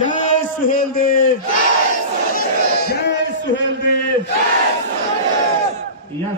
जय सुहेल देव, जय सुहेल देव। यहाँ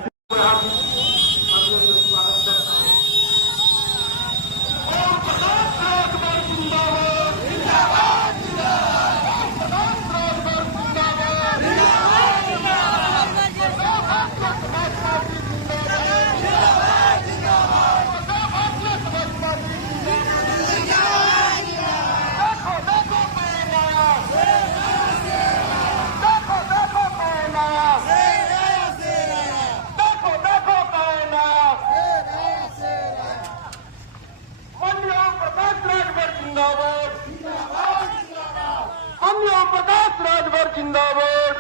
प्रकाश राजभर जिंदाबाद,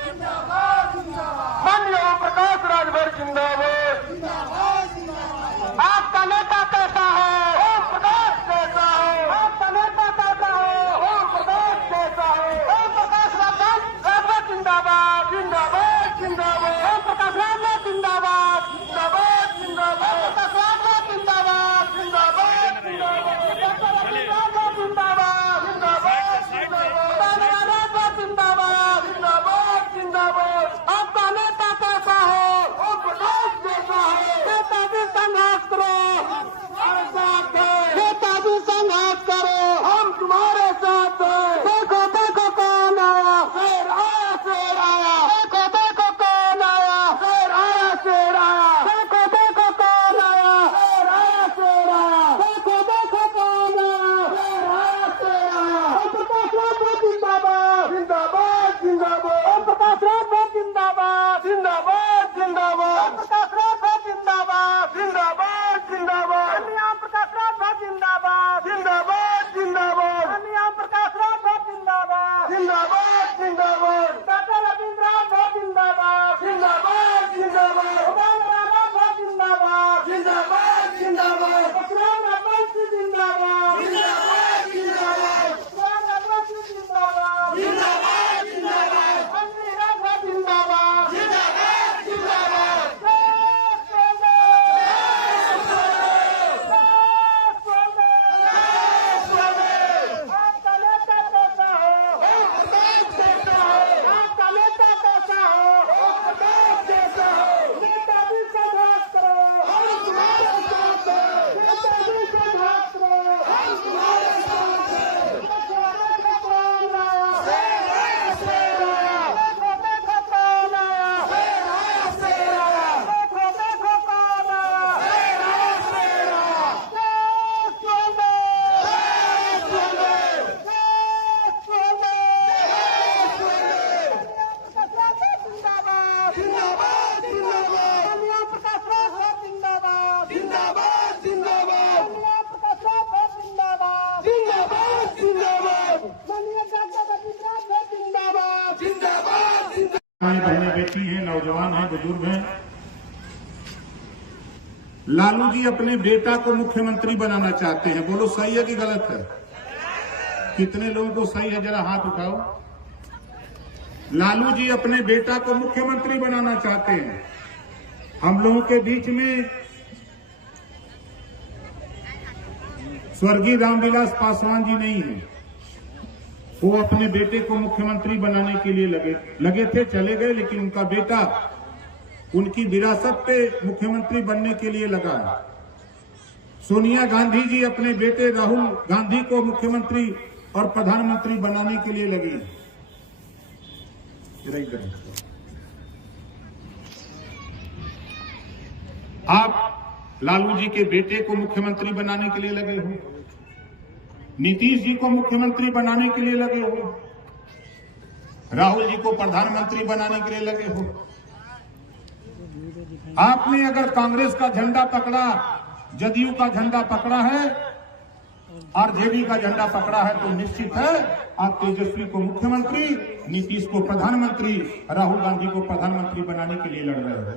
माननीय प्रकाश राजभर जिंदाबाद। आपका नेता कैसा है? ओम प्रकाश कैसा है? आपका नेता कैसा है? ओम प्रकाश कैसा है? ओम प्रकाश राजभर जिंदाबाद, जिंदाबाद, जिंदाबाद। ओम प्रकाश राजभर जिंदाबाद, जिंदाबाद, जिंदाबाद। ओम प्रकाश राजभर जिंदाबाद, जिंदाबाद, जिंदाबाद। आपका नेता कैसा है? ओम प्रकाश जैसा है। नेताजी संघर्ष करो, नेताजी संघर्ष करो, हम तुम्हारे साथ हैं। देखो देखो कौन आया, शेर आया, शेर आया। देखो देखो कौन आया, शेर आया, शेर आया। देखो देखो कौन आया, शेर आया, शेर आया। देखो देखो कौन आया, शेर आया, शेर आया। ओम प्रकाश राजभर जिंदाबाद, जिंदाबाद, जिंदाबाद। ओम प्रकाश राजभर जिंदाबाद, जिंदाबाद, जिंदाबाद। ओम प्रकाश राजभर जिंदाबाद, जिंदाबाद, जिंदाबाद। ओम प्रकाश राजभर जिंदाबाद, जिंदाबाद, जिंदाबाद। ओम प्रकाश राजभर जिंदाबाद, जिंदाबाद, जिंदाबाद। डॉक्टर रविंद्र राजभर जिंदाबाद, जिंदाबाद, जिंदाबाद। उदयन राजभर जिंदाबाद, जिंदाबाद, जिंदाबाद। विक्रम राजवंशी जिंदाबाद, जिंदाबाद, जिंदाबाद। विक्रम राजवंशी जिंदाबाद, जिंदाबाद, जिंदाबाद। मंत्री राजभर जिंदाबाद, जिंदाबाद, जिंदाबाद। आपका नेता कैसा है? प्रकाश जैसा है। आपका नेता कैसा है? प्रकाश जैसा है। नेताजी संघर्ष करो, हम तुम्हारे साथ हैं। नेताजी संघर्ष करो, हम तुम्हारे साथ हैं। देखो कौन आया, शेर आया, शेर आया। देखो देखो कौन आया, शेर आया, शेर आया। देखो देखो कौन आया, शेर आया, शेर आया। जय सुहेलदेव, जय सुहेलदेव, जय सुहेलदेव। जिंदाबाद, जिंदाबाद। माननीय प्रकाश राजभर जिंदाबाद, जिंदाबाद, जिंदाबाद। माननीय प्रकाश राजभर जिंदाबाद, जिंदाबाद, जिंदाबाद। माननीय डॉक्टर रविंद्र राजभर जिंदाबाद, जिंदाबाद, जिंदाबाद। बहनें बेटी हैं, नौजवान हैं, बुजुर्ग हैं। लालू जी अपने बेटा को मुख्यमंत्री बनाना चाहते हैं। बोलो सही है कि गलत है? कितने लोगों को सही है, जरा हाथ उठाओ। लालू जी अपने बेटा को मुख्यमंत्री बनाना चाहते हैं। हम लोगों के बीच में स्वर्गीय रामविलास पासवान जी नहीं है। वो अपने बेटे को मुख्यमंत्री बनाने के लिए लगे थे, चले गए, लेकिन उनका बेटा उनकी विरासत पे मुख्यमंत्री बनने के लिए लगा। सोनिया गांधी जी अपने बेटे राहुल गांधी को मुख्यमंत्री और प्रधानमंत्री बनाने के लिए लगी। आप लालू जी के बेटे को मुख्यमंत्री बनाने के लिए लगे हो, नीतीश जी को मुख्यमंत्री बनाने के लिए लगे हो, राहुल जी को प्रधानमंत्री बनाने के लिए लगे हो। आपने अगर कांग्रेस का झंडा पकड़ा, जदयू का झंडा पकड़ा है, आरजेडी का झंडा पकड़ा है, तो निश्चित है आप तेजस्वी को मुख्यमंत्री, नीतीश को प्रधानमंत्री, राहुल गांधी को प्रधानमंत्री बनाने के लिए लड़ रहे हो।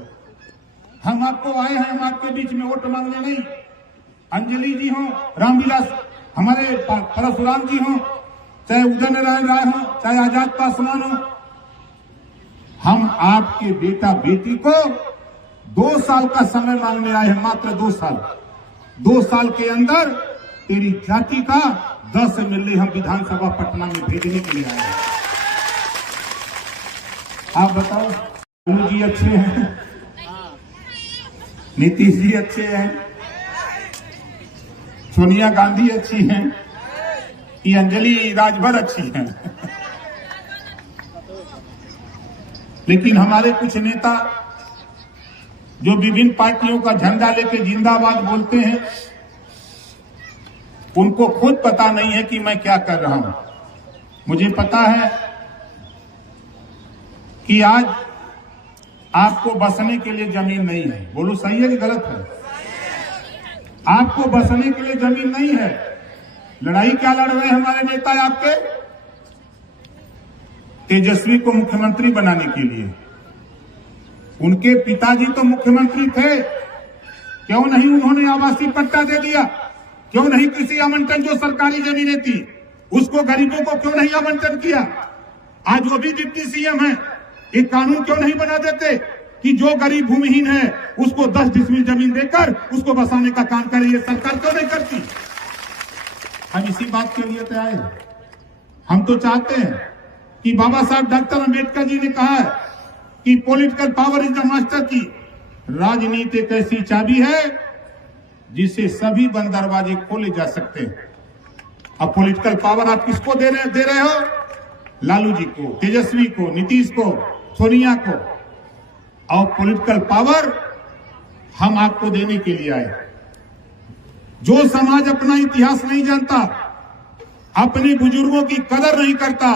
हम आपको आए हैं, हम आपके बीच में वोट मांगने नहीं। अंजलि जी हो, रामविलास हमारे परशुराम जी हो, चाहे उदयन राय हो, चाहे आजाद पासवान हो, हम आपके बेटा बेटी को 2 साल का समय मांगने आए हैं, मात्र 2 साल। 2 साल के अंदर तेरी जाति का 10 MLA हम विधानसभा पटना में भेजने के लिए आए हैं। आप बताओ, लालू जी अच्छे हैं, नीतीश जी अच्छे हैं, सोनिया गांधी अच्छी हैं, ये अंजलि राजभर अच्छी हैं। लेकिन हमारे कुछ नेता जो विभिन्न पार्टियों का झंडा लेके जिंदाबाद बोलते हैं, उनको खुद पता नहीं है कि मैं क्या कर रहा हूं। मुझे पता है कि आज आपको बसने के लिए जमीन नहीं है। बोलो सही है कि गलत है? आपको बसने के लिए जमीन नहीं है। लड़ाई क्या लड़ रहे हैं हमारे नेता आपके? तेजस्वी को मुख्यमंत्री बनाने के लिए। उनके पिताजी तो मुख्यमंत्री थे, क्यों नहीं उन्होंने आवासीय पट्टा दे दिया? क्यों नहीं कृषि आवंटन, जो सरकारी जमीनें थी उसको गरीबों को क्यों नहीं आवंटन किया? आज वो भी डिप्टी सीएम है, एक कानून क्यों नहीं बना देते कि जो गरीब भूमिहीन है उसको 10 डिसमिल जमीन देकर उसको बसाने का काम करे? ये सरकार क्यों नहीं करती? हम इसी बात के लिए तो आए। हम तो चाहते हैं कि बाबा साहब डॉक्टर अंबेडकर जी ने कहा है कि political power is the master की। राजनीति एक ऐसी चाबी है जिससे सभी बंद दरवाजे खोले जा सकते हैं। अब पॉलिटिकल पावर आप किसको दे रहे हो? लालू जी को, तेजस्वी को, नीतीश को, सोनिया को। और पॉलिटिकल पावर हम आपको देने के लिए आए। जो समाज अपना इतिहास नहीं जानता, अपने बुजुर्गों की कदर नहीं करता,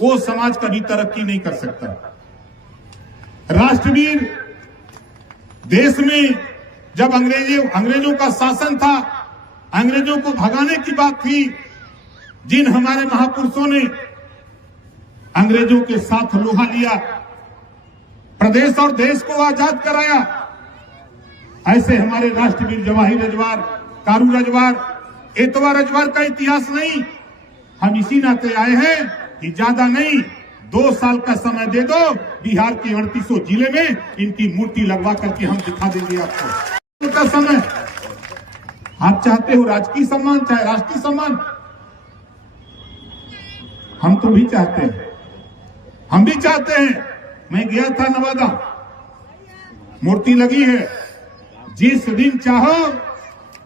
वो समाज कभी तरक्की नहीं कर सकता। राष्ट्रवीर देश में जब अंग्रेजों का शासन था, अंग्रेजों को भगाने की बात थी, जिन हमारे महापुरुषों ने अंग्रेजों के साथ लोहा लिया, प्रदेश और देश को आजाद कराया, ऐसे हमारे राष्ट्रवीर जवाहिर रजवार, कारू रजवार, एतवा रजवार का इतिहास नहीं। हम इसी नाते आए हैं कि ज्यादा नहीं, 2 साल का समय दे दो, बिहार के 3800 जिले में इनकी मूर्ति लगवा करके हम दिखा देंगे आपको। का समय आप चाहते हो राजकीय सम्मान चाहे राष्ट्रीय सम्मान, हम तो भी चाहते हैं, हम भी चाहते हैं। मैं गया था नवादा, मूर्ति लगी है। जिस दिन चाहो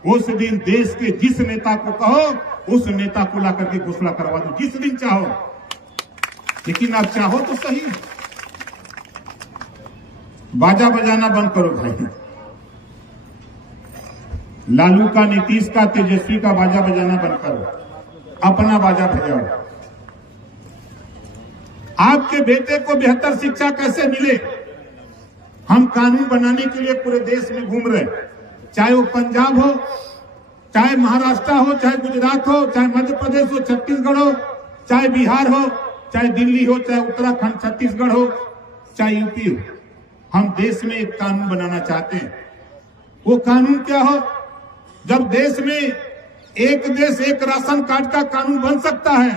उस दिन देश के जिस नेता को कहो उस नेता को ला करके घोषणा करवा दो, जिस दिन चाहो। लेकिन आप चाहो तो सही, बाजा बजाना बंद करो भाई। लालू का, नीतीश का, तेजस्वी का बाजा बजाना बंद करो, अपना बाजा बजाओ। आपके बेटे को बेहतर शिक्षा कैसे मिले, हम कानून बनाने के लिए पूरे देश में घूम रहे हैं। चाहे वो पंजाब हो, चाहे महाराष्ट्र हो, चाहे गुजरात हो, चाहे मध्य प्रदेश हो, छत्तीसगढ़ हो, चाहे बिहार हो, चाहे दिल्ली हो, चाहे उत्तराखंड छत्तीसगढ़ हो, चाहे यूपी हो, हम देश में एक कानून बनाना चाहते हैं। वो कानून क्या हो? जब देश में एक देश एक राशन कार्ड का कानून बन सकता है,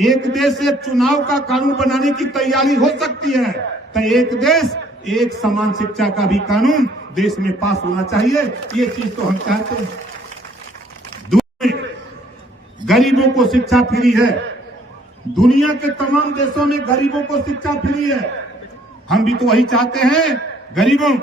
एक देश एक चुनाव का कानून बनाने की तैयारी हो सकती है, तो एक देश एक समान शिक्षा का भी कानून देश में पास होना चाहिए। ये चीज तो हम चाहते हैं। गरीबों को शिक्षा फ्री है, दुनिया के तमाम देशों में गरीबों को शिक्षा फ्री है। हम भी तो वही चाहते हैं। गरीबों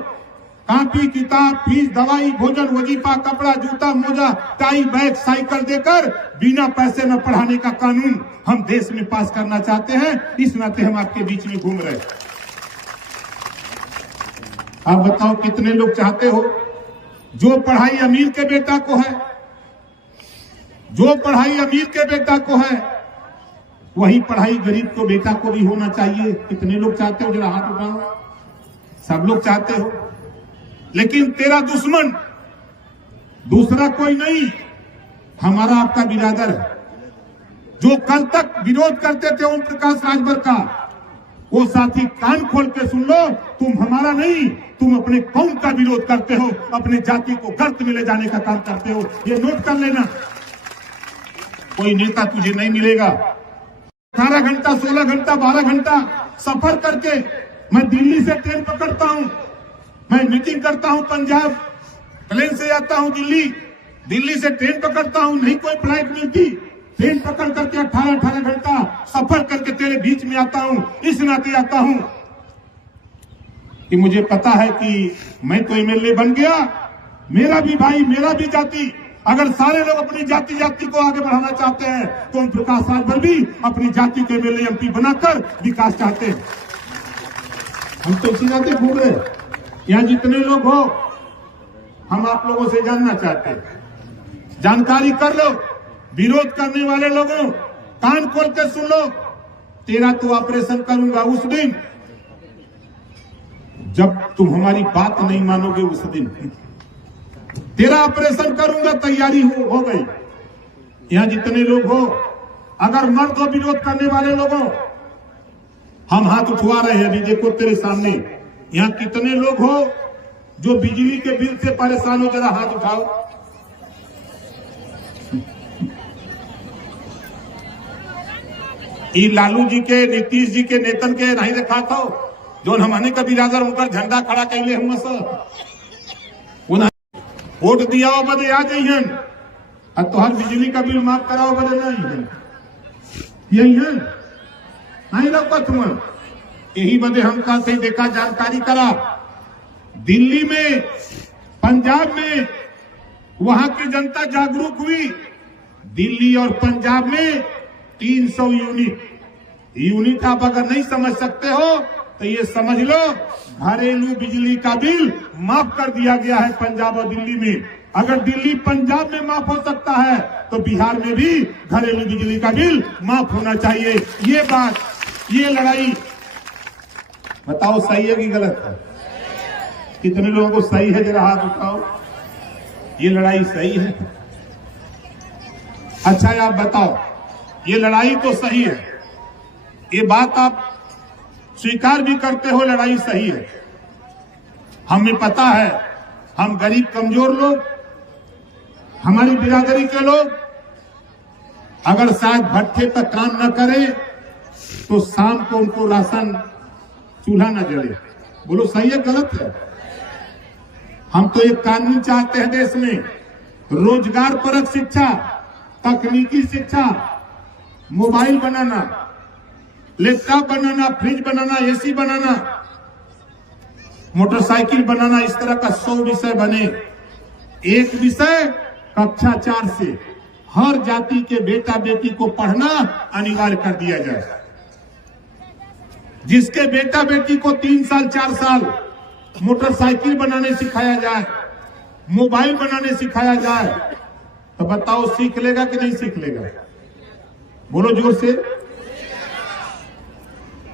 कॉपी किताब, फीस, दवाई, भोजन, वजीफा, कपड़ा, जूता, मोजा, टाई, बैग, साइकिल देकर बिना पैसे में पढ़ाने का कानून हम देश में पास करना चाहते हैं। इस नाते हम आपके बीच में घूम रहे हैं। आप बताओ कितने लोग चाहते हो? जो पढ़ाई अमीर के बेटा को है, जो पढ़ाई अमीर के बेटा को है, वही पढ़ाई गरीब को बेटा को भी होना चाहिए। कितने लोग चाहते हो? जरा हाथ उठाओ। सब लोग चाहते हो, लेकिन तेरा दुश्मन दूसरा कोई नहीं, हमारा आपका बिरादर है। जो कल तक विरोध करते थे ओम प्रकाश राजभर का, वो साथी कान खोल के सुन लो, तुम हमारा नहीं, तुम अपने कौम का विरोध करते हो, अपने जाति को गर्त में ले जाने का काम करते हो। ये नोट कर लेना। कोई नेता तुझे नहीं मिलेगा। 18 घंटा, 16 घंटा, 12 घंटा सफर करके मैं दिल्ली से ट्रेन पकड़ता हूं, मैं मीटिंग करता हूं पंजाब, प्लेन से जाता हूं दिल्ली, दिल्ली से ट्रेन पकड़ता हूं, नहीं कोई फ्लाइट मिलती, ट्रेन पकड़ करके 18-18 घंटा सफर करके तेरे बीच में आता हूं, इस नाते आता हूं कि मुझे पता है कि मैं तो एमएलए बन गया, मेरा भी भाई, मेरा भी जाति, अगर सारे लोग अपनी जाति को आगे बढ़ाना चाहते हैं तो ओम प्रकाश राजभर भी अपनी जाति के एमएलए एमपी बनाकर विकास चाहते हैं। हम तो इसी नाते घूम रहे। यहाँ जितने लोग हो, हम आप लोगों से जानना चाहते हैं, जानकारी कर लो। विरोध करने वाले लोगों, कान खोल के सुन लो। तेरा तो ऑपरेशन करूंगा उस दिन जब तुम हमारी बात नहीं मानोगे, उस दिन तेरा ऑपरेशन करूंगा। तैयारी हो गई। यहां जितने लोग हो, अगर मर्द हो विरोध करने वाले लोगों, हम हाथ उठवा रहे हैं। अभी देखो तेरे सामने यहां कितने लोग हो जो बिजली के बिल से परेशान हो, जरा हाथ उठाओ। ये लालू जी के, नीतीश जी के नेतन के नहीं देखा था जो हमने कभी राजर उनका झंडा खड़ा कैले हम वोट दिया हो बदे आ जाइए, और तोहर बिजली का बिल माफ कराओ बदे नहीं यही है, नहीं लगता तुम यही बदे हम कहते ही देखा, जानकारी करा। दिल्ली में, पंजाब में वहां की जनता जागरूक हुई। दिल्ली और पंजाब में 300 यूनिट आप अगर नहीं समझ सकते हो तो ये समझ लो, घरेलू बिजली का बिल माफ कर दिया गया है पंजाब और दिल्ली में। अगर दिल्ली पंजाब में माफ हो सकता है तो बिहार में भी घरेलू बिजली का बिल माफ होना चाहिए। ये बात, ये लड़ाई बताओ सही है कि गलत है? कितने लोगों को सही है, जरा हाथ उठाओ। ये लड़ाई सही है? अच्छा आप बताओ, ये लड़ाई तो सही है, ये बात आप स्वीकार भी करते हो, लड़ाई सही है। हमें पता है, हम गरीब कमजोर लोग, हमारी बिरादरी के लोग अगर शायद भट्ठे पर काम न करें तो शाम को उनको राशन चूल्हा न जले। बोलो सही है गलत है? हम तो एक कानून चाहते हैं देश में, रोजगार परक शिक्षा, तकनीकी शिक्षा, मोबाइल बनाना, लैपटॉप बनाना, फ्रिज बनाना, एसी बनाना, मोटरसाइकिल बनाना, इस तरह का 100 विषय बने। एक विषय कक्षा 4 से हर जाति के बेटा बेटी को पढ़ना अनिवार्य कर दिया जाए। जिसके बेटा बेटी को 3 साल 4 साल मोटरसाइकिल बनाने सिखाया जाए, मोबाइल बनाने सिखाया जाए, तो बताओ सीख लेगा कि नहीं सीख लेगा? बोलो जोर से।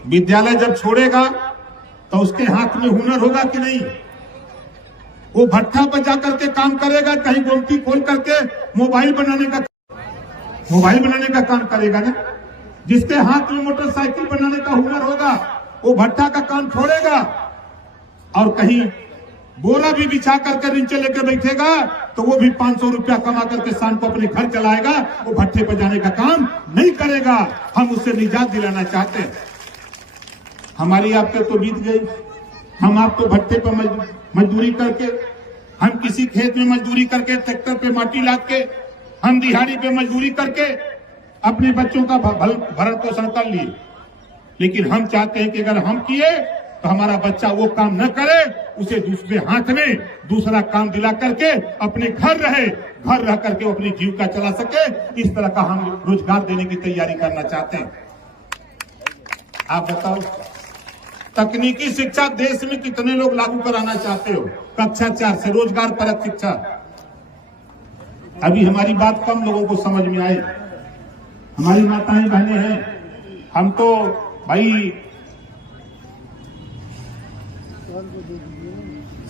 विद्यालय जब छोड़ेगा तो उसके हाथ में हुनर होगा कि नहीं? वो भट्ठा पर जाकर के काम करेगा, कहीं गोमती खोल करके मोबाइल बनाने का काम करेगा ना। जिसके हाथ में मोटरसाइकिल बनाने का हुनर होगा वो भट्ठा का काम छोड़ेगा और कहीं बोरा भी बिछा करके नीचे लेकर बैठेगा तो वो भी 500 रुपया कमा करके शाम को अपने घर चलाएगा, वो भट्ठे पर जाने का काम नहीं करेगा। हम उससे निजात दिलाना चाहते हैं। हमारी आपके तो बीत गई, हम आपको भट्ठे पर मजदूरी करके, हम किसी खेत में मजदूरी करके, ट्रैक्टर पे माटी लाद के, हम दिहाड़ी पे मजदूरी करके अपने बच्चों का भरण पोषण कर लिए। लेकिन हम चाहते हैं कि अगर हम किए तो हमारा बच्चा वो काम न करे, उसे दूसरे हाथ में दूसरा काम दिला करके अपने घर रहे, घर रह करके अपनी जीविका चला सके। इस तरह का हम रोजगार देने की तैयारी करना चाहते हैं। आप बताओ, तकनीकी शिक्षा देश में कितने लोग लागू कराना चाहते हो? कक्षा 4 से रोजगार परक शिक्षा। अभी हमारी बात कम लोगों को समझ में आए। हमारी माताएं बहनें हैं, हम तो भाई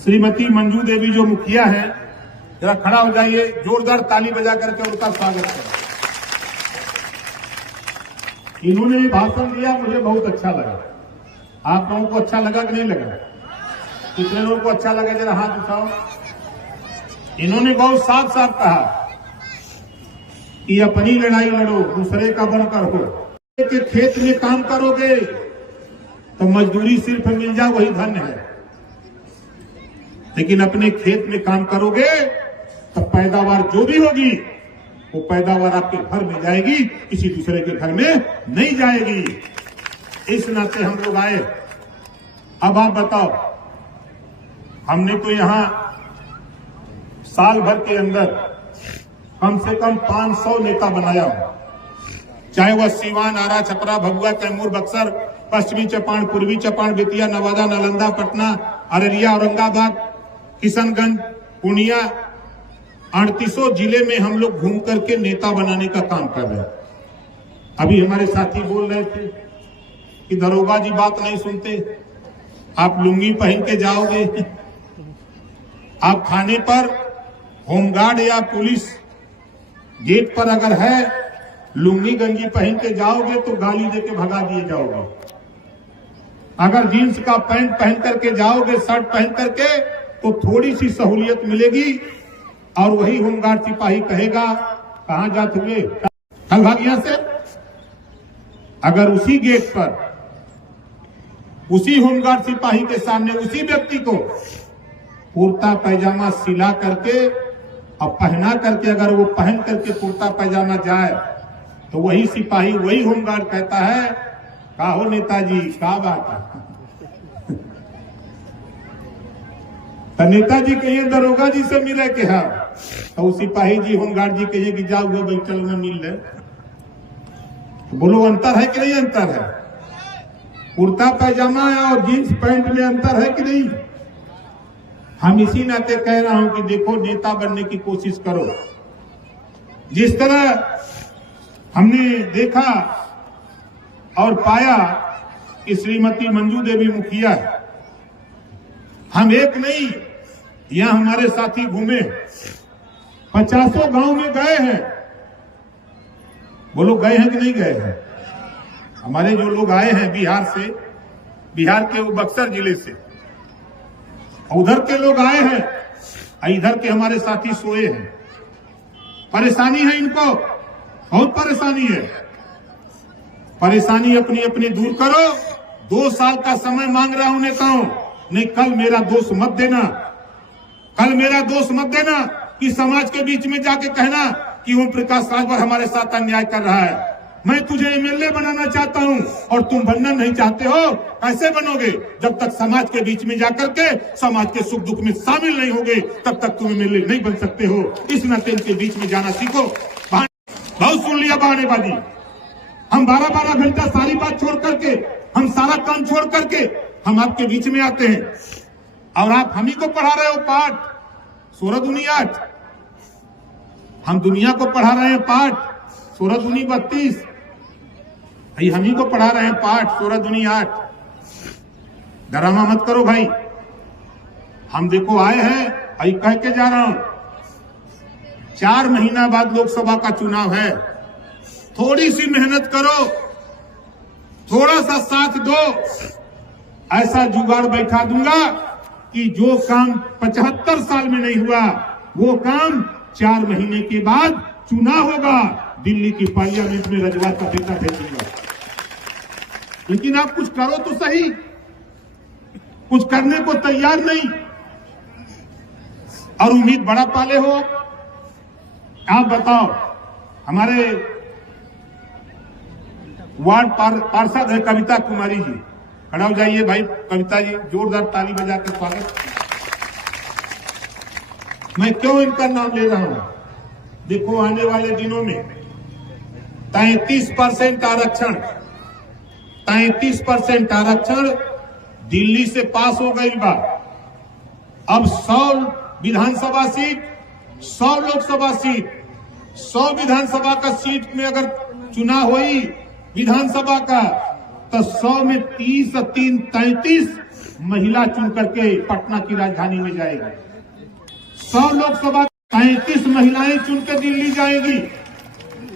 श्रीमती मंजू देवी जो मुखिया है, जरा खड़ा हो जाइए, जोरदार ताली बजा करके उनका स्वागत करें। इन्होंने भाषण दिया, मुझे बहुत अच्छा लगा। आप लोगों को अच्छा लगा कि नहीं लगा? कितने लोगों को अच्छा लगा, जरा हाथ उठाओ। इन्होंने बहुत साफ साफ कहा कि अपनी लड़ाई लड़ो, दूसरे का बनकर हो। के खेत में काम करोगे तो मजदूरी सिर्फ मिल जाए वही धन्य है, लेकिन अपने खेत में काम करोगे तो पैदावार जो भी होगी वो पैदावार आपके घर में जाएगी, किसी दूसरे के घर में नहीं जाएगी। इस नाते हम लोग आए। अब आप बताओ, हमने तो यहां साल भर के अंदर कम से कम 500 नेता बनाया, चाहे वह सीवान, आरा, छपरा, भभुआ, कैमूर, बक्सर, पश्चिमी चंपारण, पूर्वी चंपारण, बेतिया, नवादा, नालंदा, पटना, अररिया, औरंगाबाद, किशनगंज, पूर्णिया, 38 जिले में हम लोग घूम करके नेता बनाने का काम कर रहे हैं। अभी हमारे साथी बोल रहे थे कि दरोगा जी बात नहीं सुनते, आप लुंगी पहन के जाओगे, आप खाने पर होमगार्ड या पुलिस गेट पर अगर है लुंगी गंजी पहन के जाओगे तो गाली देके भगा दिए जाओगे। अगर जींस का पैंट पहन करके जाओगे, शर्ट पहन करके, तो थोड़ी सी सहूलियत मिलेगी और वही होमगार्ड सिपाही कहेगा कहां जाते हुए, कल भाग यहां से। अगर उसी गेट पर उसी होमगार्ड सिपाही के सामने उसी व्यक्ति को कुर्ता पैजामा सिला करके और पहना करके अगर वो पहन करके कुर्ता पैजामा जाए तो वही सिपाही, वही होमगार्ड कहता है का हो नेताजी, का बात है। तो नेताजी कहिए दरोगा जी से मिले के है, तो सिपाही जी होमगार्ड जी कहिए कि जाओ हुआ बैठल में मिल ले। तो बोलो अंतर है कि नहीं अंतर है? कुर्ता पैजामा और जींस पैंट में अंतर है कि नहीं? हम इसी नाते कह रहा हूं कि देखो, नेता बनने की कोशिश करो। जिस तरह हमने देखा और पाया कि श्रीमती मंजू देवी मुखिया, हम एक नहीं, यहां हमारे साथी घूमे, 50 गांव में गए हैं। वो लोग गए हैं कि नहीं गए हैं? हमारे जो लोग आए हैं बिहार से, बिहार के वो बक्सर जिले से, उधर के लोग आए हैं, इधर के हमारे साथी सोए हैं। परेशानी है इनको, बहुत परेशानी है। परेशानी अपनी अपनी दूर करो। 2 साल का समय मांग रहा हूं नेताओं, नहीं कल मेरा दोष मत देना, कल मेरा दोष मत देना कि समाज के बीच में जाके कहना कि ओम प्रकाश राजभर हमारे साथ अन्याय कर रहा है। मैं तुझे एमएलए बनाना चाहता हूं और तुम बनना नहीं चाहते हो। कैसे बनोगे? जब तक समाज के बीच में जाकर के समाज के सुख दुख में शामिल नहीं होगे तब तक तुम एमएलए नहीं बन सकते हो। इस नाते इनके बीच में जाना सीखो। बहुत सुन लिया बहानेबाजी। हम 12-12 घंटा सारी बात छोड़ करके, हम सारा काम छोड़ करके हम आपके बीच में आते हैं और आप हम ही को पढ़ा रहे हो पाठ 16 दूनी 8। हम दुनिया को पढ़ा रहे हैं पाठ 16 दूनी 32। हम ही को पढ़ा रहे हैं पाठ 16 दूनी 8। डरामा मत करो भाई। हम देखो आए हैं, अभी कह के जा रहा हूं, 4 महीना बाद लोकसभा का चुनाव है। थोड़ी सी मेहनत करो, थोड़ा सा साथ दो, ऐसा जुगाड़ बैठा दूंगा कि जो काम 75 साल में नहीं हुआ वो काम 4 महीने के बाद चुनाव होगा, दिल्ली की पार्लियामेंट में रजवात का बेटा भेजूंगा। लेकिन आप कुछ करो तो सही, कुछ करने को तैयार नहीं और उम्मीद बड़ा पाले हो। आप बताओ, हमारे वार्ड पार्षद है कविता कुमारी जी, खड़ा हो जाइए भाई। कविता जी, जोरदार ताली बजा के स्वागत। मैं क्यों इनका नाम ले रहा हूं? देखो आने वाले दिनों में 33% आरक्षण, 33% आरक्षण दिल्ली से पास हो गई बा। अब 100 विधानसभा सीट, 100 लोकसभा सीट, 100 विधानसभा का सीट में अगर चुनाव हुई विधानसभा का तो 100 में 30 और 3 33 महिला चुन करके पटना की राजधानी में जाएगी। 100 लोकसभा 33 महिलाएं चुन के दिल्ली जाएगी।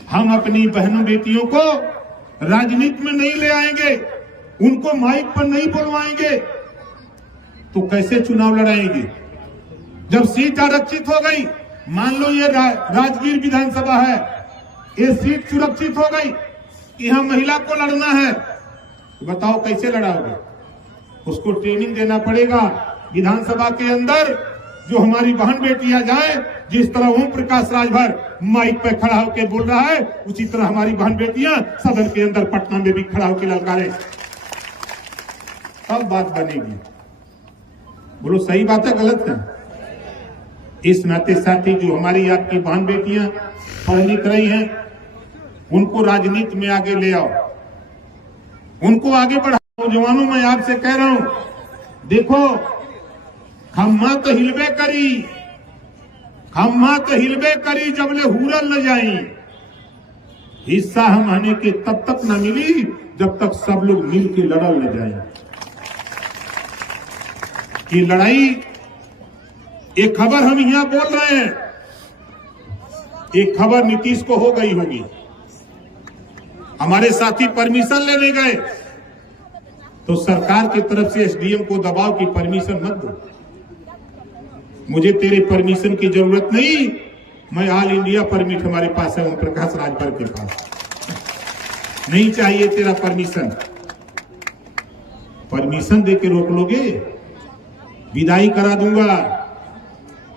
हम अपनी बहनों बेटियों को राजनीति में नहीं ले आएंगे, उनको माइक पर नहीं बुलवाएंगे तो कैसे चुनाव लड़ाएंगे? जब सीट आरक्षित हो गई, मान लो ये राजगीर विधानसभा है, ये सीट सुरक्षित हो गई, यहां महिला को लड़ना है, तो बताओ कैसे लड़ाओगे? उसको ट्रेनिंग देना पड़ेगा। विधानसभा के अंदर जो हमारी बहन बेटियां जाए, जिस तरह ओम प्रकाश राजभर माइक पे खड़ा होकर बोल रहा है, उसी तरह हमारी बहन बेटियां सदन के अंदर पटना में भी खड़ा होकर ललकारे, तब बात बनेगी। बोलो सही बात है गलत है? इस नाते साथी जो हमारी आपकी बहन बेटियां पढ़ लिख रही हैं, उनको राजनीति में आगे ले आओ, उनको आगे बढ़ाओ। नौजवानों मैं आपसे कह रहा हूं, देखो खम्मा तो हिलबे करी, खम्मा तो हिलबे करी जबले हुरल न जाई। हिस्सा हम आने के तब तक न मिली जब तक सब लोग मिल के लड़ल न जाए। ये लड़ाई, एक खबर हम यहां बोल रहे हैं, एक खबर नीतीश को हो गई होगी। हमारे साथी परमिशन लेने गए तो सरकार की तरफ से एसडीएम को दबाव की परमिशन मत दो, मुझे तेरे परमिशन की जरूरत नहीं, मैं ऑल इंडिया परमिट हमारे पास है, ओम प्रकाश राजभर के पास, नहीं चाहिए तेरा परमिशन। परमिशन देके रोक लोगे, विदाई करा दूंगा।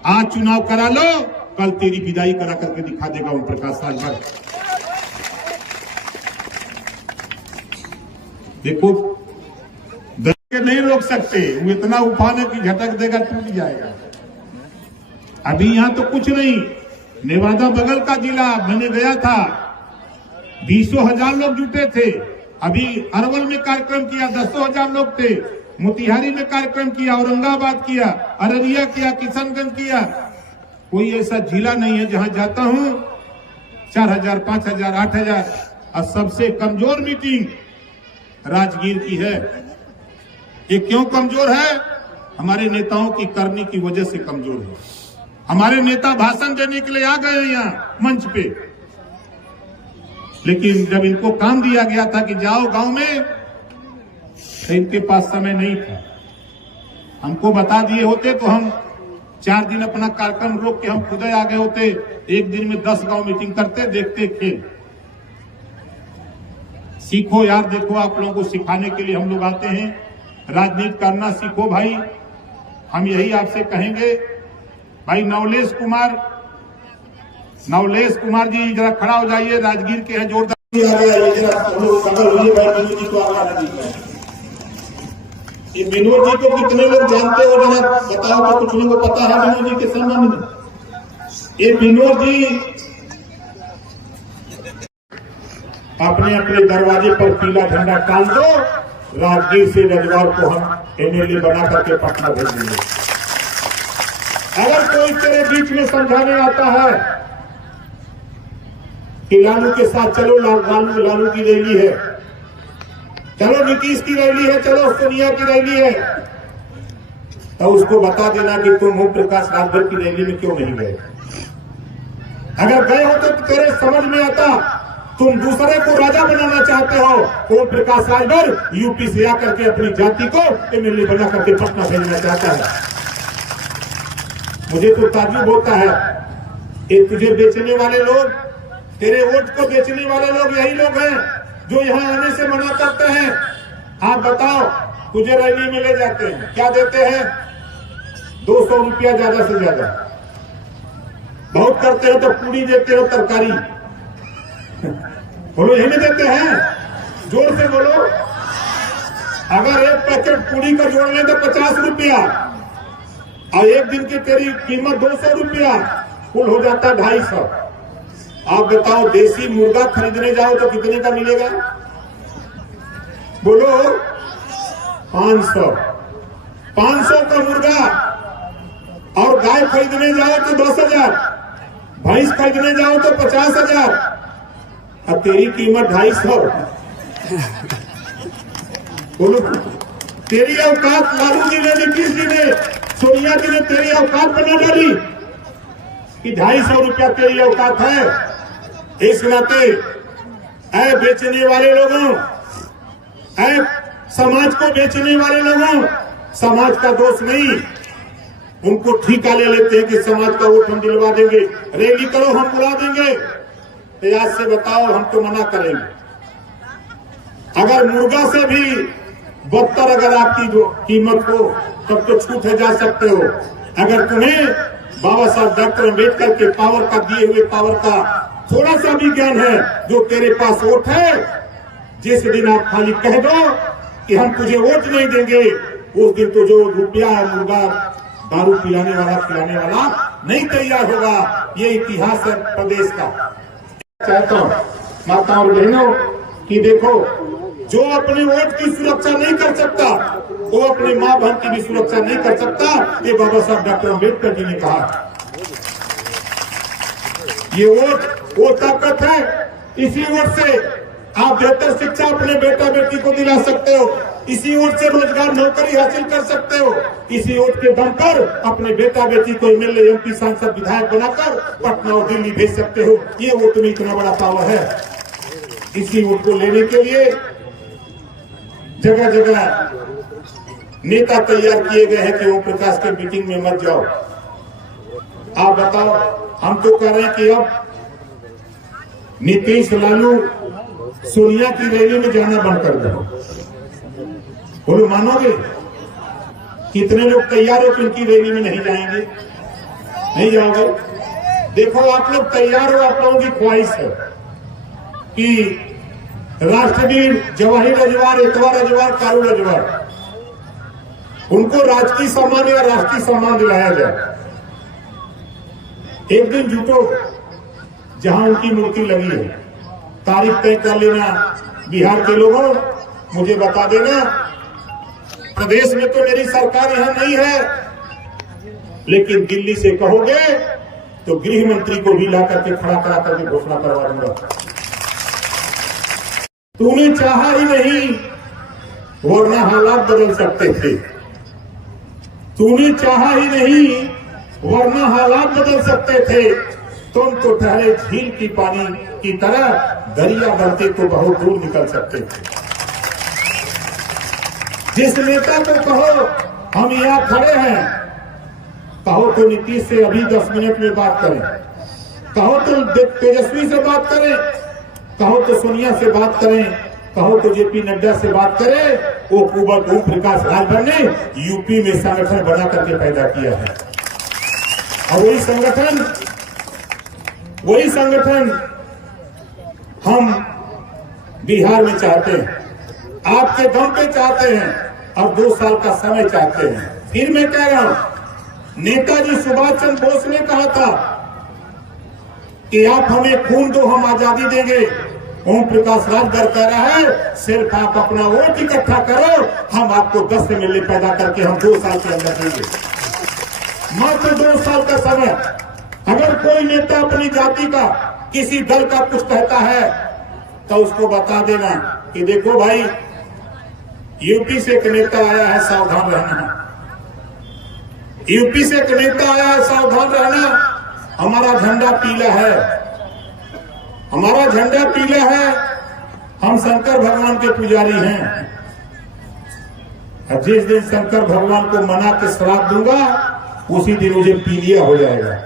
आज चुनाव करा लो, कल तेरी विदाई करा करके दिखा देगा ओम प्रकाश राजभर। देखो नहीं रोक सकते, वो इतना उफान की झटक देगा टूट जाएगा। अभी यहां तो कुछ नहीं, नेवादा बगल का जिला मैंने गया था, 20,000 लोग जुटे थे। अभी अरवल में कार्यक्रम किया, 10,000 लोग थे। मोतिहारी में कार्यक्रम किया, औरंगाबाद किया, अररिया किया, किशनगंज किया। कोई ऐसा जिला नहीं है जहां जाता हूं 4,000, 5,000, 8,000। और सबसे कमजोर मीटिंग राजगीर की है। ये क्यों कमजोर है? हमारे नेताओं की करनी की वजह से कमजोर है। हमारे नेता भाषण देने के लिए आ गए यहाँ मंच पे, लेकिन जब इनको काम दिया गया था कि जाओ गांव में, तो इनके पास समय नहीं था। हमको बता दिए होते तो हम 4 दिन अपना कार्यक्रम रोक के हम खुद आ गए होते। एक दिन में 10 गांव मीटिंग करते, देखते खेल। सीखो यार, देखो आप लोगों को सिखाने के लिए हम लोग आते हैं। राजनीति करना सीखो भाई, हम यही आपसे कहेंगे। भाई नवलेश कुमार जी जरा खड़ा हो जाइए, राजगीर के हैं, जोरदार। ये विनोद जी को कितने लोग जानते हो, जरा बताओ तो कुछ लोगों को पता है विनोद जी के संबंध में? ये विनोद जी अपने अपने दरवाजे पर पीला झंडा टांग दो, राजगीर से रविवार को हम एमएलए बना करके पटना भेज देंगे। अगर कोई तेरे बीच में समझाने आता है कि लालू के साथ चलो, लालू की रैली है, चलो नीतीश की रैली है, चलो सोनिया की रैली है, तो उसको बता देना कि तुम ओम प्रकाश राजभर की रैली में क्यों नहीं गए। अगर गए हो तो तेरे समझ में आता, तुम दूसरे को राजा बनाना चाहते हो। ओम प्रकाश राजभर यूपी से आकर के अपनी जाति को एमएलए बना करके पटना भेजना चाहता है। मुझे तो ताज्जुब होता है, ये तुझे बेचने वाले लोग, तेरे वोट को बेचने वाले लोग यही लोग हैं जो यहाँ आने से मना करते हैं। आप बताओ, तुझे रैली में ले जाते हैं, क्या देते हैं? 200 रुपया ज्यादा से ज्यादा। बहुत करते हो तो पूरी देते हो, तरकारी। बोलो यही नहीं देते हैं? जोर से बोलो। अगर एक पैकेट पूरी का जोड़ लें तो 50 रुपया, और एक दिन की तेरी कीमत 200 रुपया, कुल हो जाता है 250। आप बताओ, देसी मुर्गा खरीदने जाओ तो कितने का मिलेगा? बोलो 500। 500 का मुर्गा। और गाय खरीदने जाओ तो 10,000, भैंस खरीदने जाओ तो 50,000, और तेरी कीमत 250। बोलो, तेरी औकात लालू जी ने, नीतीश जी ने, सोनिया जी ने तेरी औकात बना डाली कि 250 रुपया तेरी औकात है। इस नाते ऐ बेचने वाले लोगों, ऐ समाज को बेचने वाले लोगों, समाज का दोष नहीं, उनको ठीका ले लेते हैं कि समाज का वोट हम दिलवा देंगे, रैली करो हम बुला देंगे। तो आज से बताओ, हम तो मना करेंगे। अगर मुर्गा से भी बदतर अगर आपकी जो कीमत हो, तब तो छूटे जा सकते हो। अगर तुम्हें बाबा साहब डॉक्टर अम्बेडकर के पावर का दिए हुए पावर का थोड़ा सा भी ज्ञान है, जो तेरे पास वोट है, जिस दिन आप खाली कह दो कि हम तुझे वोट नहीं देंगे, उस दिन तो जो रुपया मुर्गा दारू पिलाने वाला खिलाने वाला नहीं तैयार होगा। ये इतिहास है प्रदेश का। चाहता हूँ माताओं और बहनों कि देखो, जो अपने वोट की सुरक्षा नहीं कर सकता वो अपने माँ बहन की भी सुरक्षा नहीं कर सकता। ये बाबा साहब डॉक्टर अम्बेडकर जी ने कहा। ये वोट वो ताकत है, इसी वोट से आप बेहतर शिक्षा अपने बेटा बेटी को दिला सकते हो, इसी वोट से रोजगार नौकरी हासिल कर सकते हो, इसी वोट के दम पर अपने बेटा बेटी को एमएलए एमपी सांसद विधायक बनाकर पटना और दिल्ली भेज सकते हो। ये वोट में इतना बड़ा पावर है। इसी वोट को लेने के लिए जगह जगह नेता तैयार किए गए हैं कि ओम प्रकाश के मीटिंग में मत जाओ। आप बताओ, हम तो कह रहे हैं कि अब नीतीश लालू सोनिया की रैली में जाना बंद कर दो। बोलो मानोगे? कितने लोग तैयार हो कि उनकी रैली में नहीं जाएंगे? नहीं जाओगे? देखो, आप लोग तैयार हो, आप लोगों की ख्वाहिश है कि राष्ट्रवीर जवाहिर रजवार, इतवार रजवार, कारू रजवार, उनको राजकीय सम्मान या राष्ट्रीय सम्मान दिलाया जाए। एक दिन जुटो जहां उनकी मूर्ति लगी है, तारीख तय कर लेना। बिहार के लोगों मुझे बता देना। प्रदेश में तो मेरी सरकार यहां नहीं है, लेकिन दिल्ली से कहोगे तो गृह मंत्री को भी ला करके खड़ा करा करके घोषणा करवा दूंगा। तूने चाहा ही नहीं, वरना हालात बदल सकते थे। तूने चाहा ही नहीं, वरना हालात बदल सकते थे। तुम तो ठहरे झील की पानी की तरह, दरिया बनते तो बहुत दूर निकल सकते थे। जिस नेता को कहो हम यहाँ खड़े हैं, कहो तो नीतीश से अभी 10 मिनट में बात करें, कहो तो तेजस्वी से बात करें, कहो तो सोनिया से बात करें, कहो तो जेपी नड्डा से बात करें। वो कुंवर ओम प्रकाश राजभर ने यूपी में संगठन बना करके पैदा किया है, और वही संगठन हम बिहार में चाहते हैं, आपके दम पे चाहते हैं, और 2 साल का समय चाहते हैं। फिर मैं कह रहा हूं, नेताजी सुभाष चंद्र बोस ने कहा था कि आप हमें खून दो, हम आजादी देंगे। ओम प्रकाश राजभर कह रहा है, सिर्फ आप अपना वोट इकट्ठा करो, हम आपको 10 एमएलए पैदा करके हम 2 साल के अंदर देंगे। मात्र 2 साल का समय। अगर कोई नेता अपनी जाति का, किसी दल का कुछ कहता है तो उसको बता देना कि देखो भाई, यूपी से एक नेता आया है, सावधान रहना। यूपी से एक नेता आया है, सावधान रहना। हमारा झंडा पीला है, हमारा झंडा पीला है, हम शंकर भगवान के पुजारी हैं। और जिस दिन शंकर भगवान को मना के श्राप दूंगा, उसी दिन मुझे पीलिया हो जाएगा।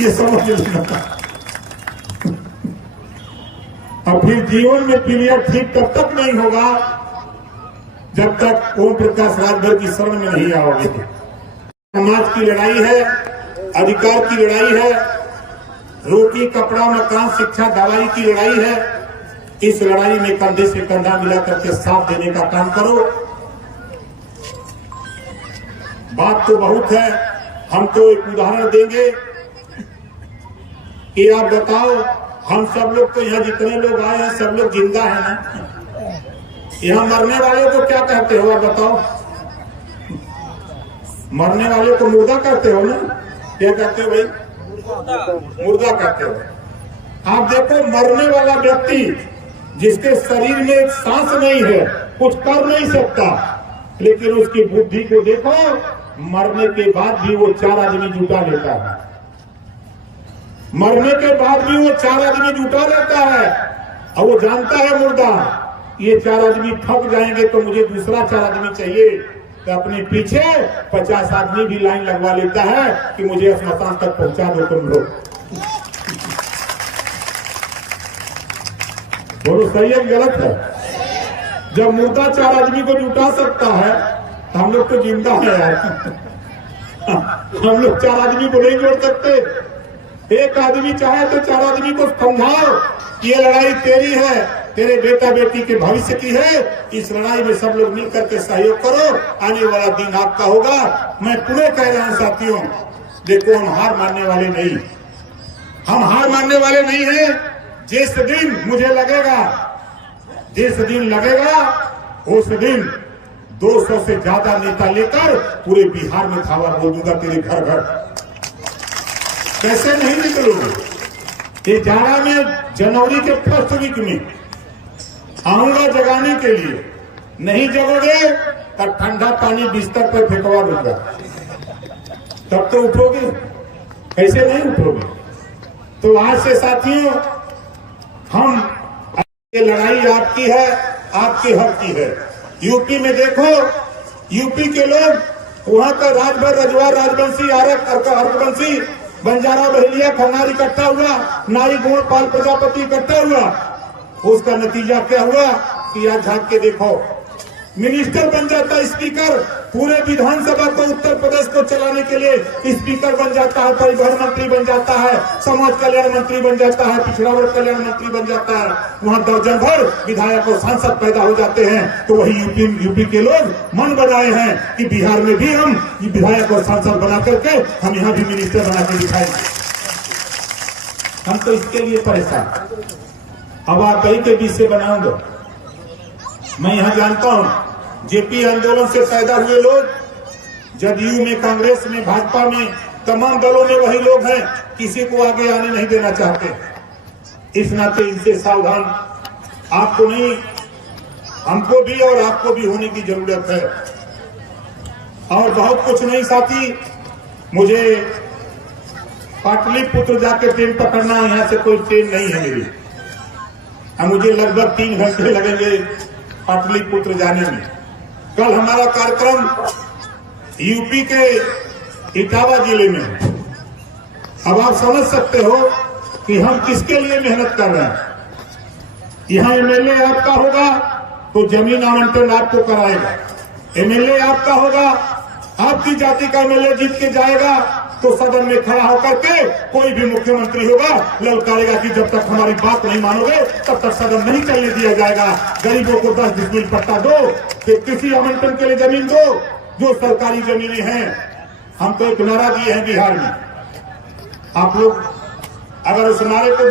ये समझ लेना। और फिर जीवन में पीलिया ठीक तब तक नहीं होगा जब तक ओम प्रकाश राजभर की शरण में नहीं आओगे। समाज की लड़ाई है, अधिकार की लड़ाई है, रोटी कपड़ा मकान शिक्षा दवाई की लड़ाई है। इस लड़ाई में कंधे से कंधा मिला करके साथ देने का काम करो। बात तो बहुत है, हम तो एक उदाहरण देंगे कि आप बताओ, हम सब लोग तो यहाँ जितने लोग आए हैं सब लोग जिंदा है ना? यहाँ मरने वाले को क्या कहते हो आप बताओ? मरने वाले को मुर्दा कहते हो ना? क्या कहते हो भाई? मुर्दा कहते हो। आप देखो, मरने वाला व्यक्ति जिसके शरीर में सांस नहीं है, कुछ कर नहीं सकता, लेकिन उसकी बुद्धि को देखो, मरने के बाद भी वो 4 आदमी जुटा लेता है। मरने के बाद भी वो 4 आदमी जुटा लेता है, और वो जानता है मुर्दा, ये 4 आदमी थक जाएंगे तो मुझे दूसरा 4 आदमी चाहिए, तो अपने पीछे 50 आदमी भी लाइन लगवा लेता है कि मुझे स्मशान तक पहुंचा दो तुम लोग। बोलो सही है गलत है? जब मुर्दा 4 आदमी को जुटा सकता है तो हम लोग तो जिंदा है यार। हम लोग 4 आदमी को नहीं जोड़ सकते। एक आदमी चाहे तो 4 आदमी को समझाओ कि ये लड़ाई तेरी है, तेरे बेटा बेटी के भविष्य की है। इस लड़ाई में सब लोग मिलकर के सहयोग करो, आने वाला दिन आपका होगा। मैं पुनः कह रहा हूं साथियों, देखो हम हार मानने वाले नहीं, हम हार मानने वाले नहीं हैं। जिस दिन मुझे लगेगा, जिस दिन लगेगा उस दिन 200 से ज्यादा नेता लेकर पूरे बिहार में धावा बोल दूंगा तेरे घर घर। कैसे नहीं निकलोगे? ये जाड़ा में जनवरी के फर्स्ट वीक में आऊंगा जगाने के लिए, नहीं जगोगे तब ठंडा पानी बिस्तर पर फेंकवा दूंगा, तब तो उठोगे। कैसे नहीं उठोगे? तो आज से साथियों, हम ये लड़ाई आपकी है, आपके हक की है। यूपी में देखो, यूपी के लोग वहां का राजभर, रजवार, राजवंशी, आरक, हरवंशी, बंजारा, बहेलिया, खंगार इकट्ठा हुआ, नाई, गोंड, पाल, प्रजापति इकट्ठा हुआ। उसका नतीजा क्या हुआ कि आज झांक के देखो, मिनिस्टर बन जाता है स्पीकर, पूरे विधानसभा को, उत्तर प्रदेश को चलाने के लिए स्पीकर बन जाता है, परिवहन मंत्री बन जाता है, समाज कल्याण मंत्री बन जाता है, पिछड़ा वर्ग कल्याण मंत्री बन जाता है। वहां दर्जन भर विधायक और सांसद पैदा हो जाते हैं। तो वही यूपी के लोग मन बनाए हैं कि बिहार में भी हम विधायक और सांसद बना करके हम यहाँ भी मिनिस्टर बना के दिखाएंगे। हम तो इसके लिए परेशान। अब आप कहीं के बीच से बनाऊंगा। मैं यहां जानता हूं, जेपी आंदोलन से पैदा हुए लोग जदयू में, कांग्रेस में, भाजपा में, तमाम दलों में वही लोग हैं, किसी को आगे आने नहीं देना चाहते। इस नाते इनसे सावधान आपको नहीं, हमको भी और आपको भी होने की जरूरत है। और बहुत कुछ नहीं साथी, मुझे पाटलिपुत्र जाके ट्रेन पकड़ना, यहां से कोई ट्रेन नहीं है मेरी। मुझे लगभग 3 घंटे लगेंगे पाटलिपुत्र जाने में। कल हमारा कार्यक्रम यूपी के इटावा जिले में है। अब आप समझ सकते हो कि हम किसके लिए मेहनत कर रहे हैं। यहां एमएलए आपका होगा तो जमीन आवंटन आपको कराएगा, एमएलए आपका होगा, आपकी जाति का एमएलए जीत के जाएगा तो सदन में खड़ा होकर के कोई भी मुख्यमंत्री होगा ललकारेगा कि जब तक हमारी बात नहीं मानोगे तब तक सदन नहीं चलने दिया जाएगा। गरीबों को 10 डिसमिल पट्टा दो, फिर कृषि आवंटन के लिए जमीन दो, जो सरकारी जमीनें हैं। हम तो एक नारा दिए हैं बिहार में, आप लोग अगर उस नारे को